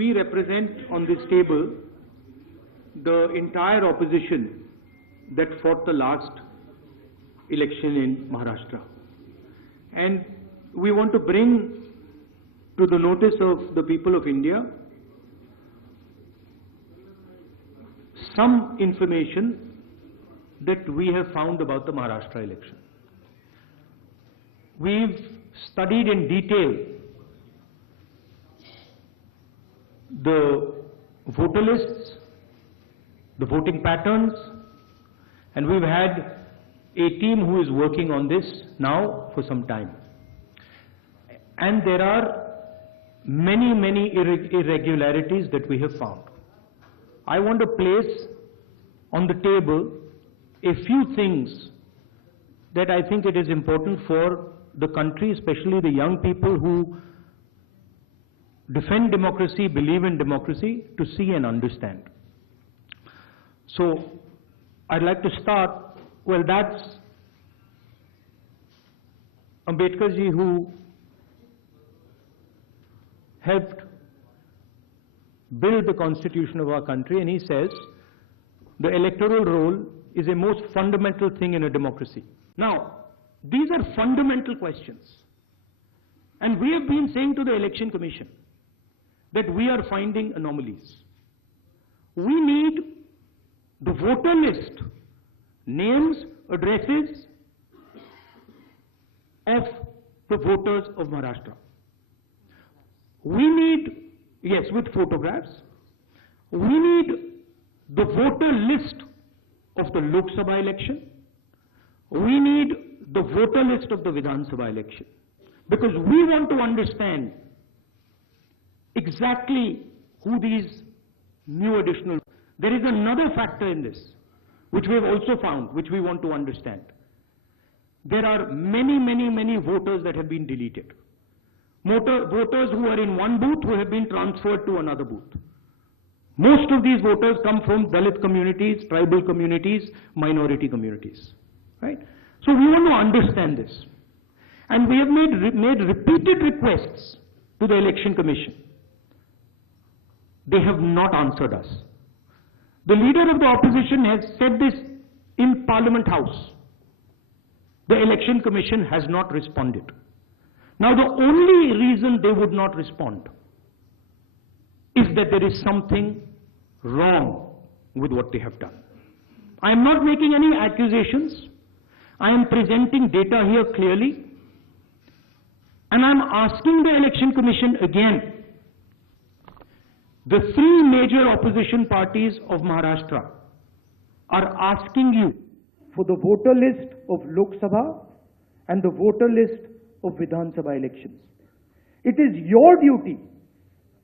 we represent on this table the entire opposition that fought the last election in Maharashtra. And we want to bring to the notice of the people of India some information that we have found about the Maharashtra election. We've studied in detail the voter lists, the voting patterns, and we've had a team who is working on this now for some time. And there are many irregularities that we have found. I want to place on the table a few things that I think it is important for the country, especially the young people who defend democracy, believe in democracy, to see and understand. So I'd like to start, well, that's Ambedkar ji, who helped build the constitution of our country, and he says the electoral roll is a most fundamental thing in a democracy. Now, these are fundamental questions, and we have been saying to the Election Commission that we are finding anomalies. We need the voter list, names, addresses of the voters of Maharashtra. We need, yes, with photographs. We need the voter list of the Lok Sabha election. We need the voter list of the Vidhan Sabha election, because we want to understand exactly who these new additional. There is another factor in this, which we have also found, which we want to understand. There are many voters that have been deleted. Voters who are in one booth who have been transferred to another booth. Most of these voters come from Dalit communities, tribal communities, minority communities, right? So we want to understand this. And we have made repeated requests to the Election Commission. They have not answered us. The leader of the opposition has said this in Parliament House. The Election Commission has not responded. Now, the only reason they would not respond is that there is something wrong with what they have done. I am not making any accusations. I am presenting data here clearly. And I am asking the Election Commission again. The three major opposition parties of Maharashtra are asking you for the voter list of Lok Sabha and the voter list of Vidhan Sabha elections. It is your duty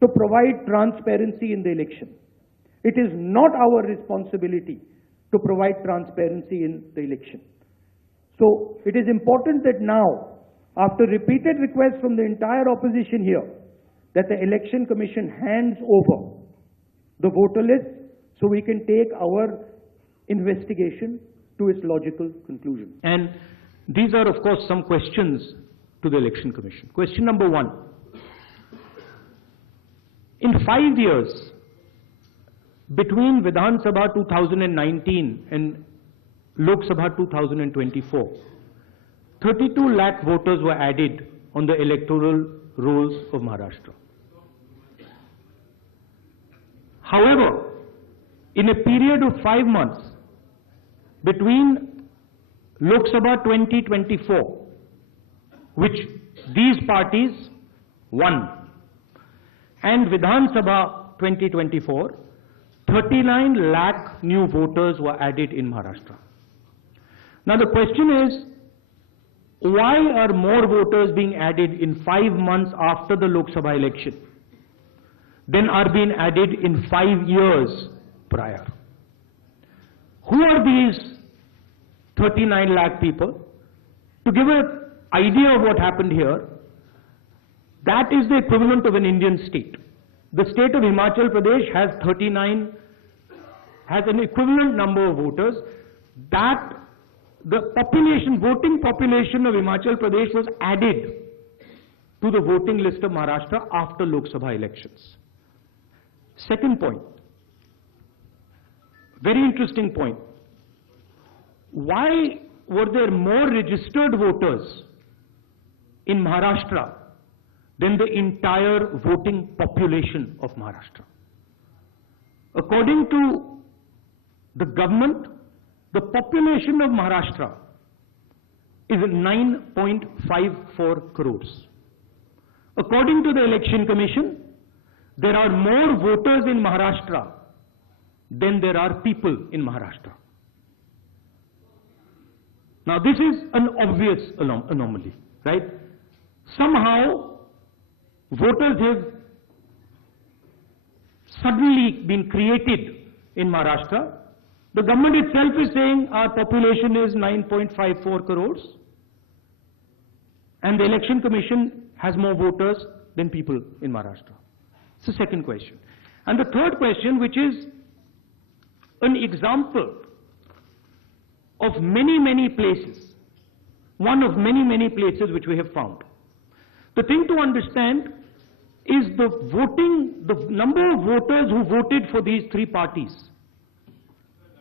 to provide transparency in the election. It is not our responsibility to provide transparency in the election. So it is important that now, after repeated requests from the entire opposition here, that the Election Commission hands over the voter list so we can take our investigation to its logical conclusion. And these are, of course, some questions to the Election Commission. Question number one. In 5 years, between Vidhan Sabha 2019 and Lok Sabha 2024, 32 lakh voters were added on the electoral rolls of Maharashtra. However, in a period of 5 months between Lok Sabha 2024, which these parties won, and Vidhan Sabha 2024, 39 lakh new voters were added in Maharashtra. Now the question is, why are more voters being added in 5 months after the Lok Sabha election than are being added in 5 years prior? Who are these 39 lakh people? To give an idea of what happened here, that is the equivalent of an Indian state. The state of Himachal Pradesh has an equivalent number of voters. That the population, voting population of Himachal Pradesh was added to the voting list of Maharashtra after Lok Sabha elections. Second point, very interesting point. Why were there more registered voters in Maharashtra than the entire voting population of Maharashtra? According to the government, the population of Maharashtra is 9.54 crores. According to the Election Commission, there are more voters in Maharashtra than there are people in Maharashtra. Now this is an obvious anomaly, right? Somehow voters have suddenly been created in Maharashtra. The government itself is saying our population is 9.54 crores and the Election Commission has more voters than people in Maharashtra. It's the second question. And the third question, which is an example of many, many places, one of many, many places which we have found. The thing to understand is the number of voters who voted for these three parties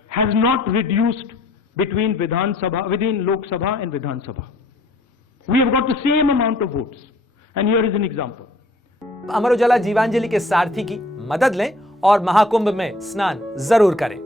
has not reduced between Lok Sabha and Vidhan Sabha. We have got the same amount of votes. And here is an example. Amar Ujala Jeevanjali के सारथी की मदद लें और महाकुंभ में स्नान जरूर करें।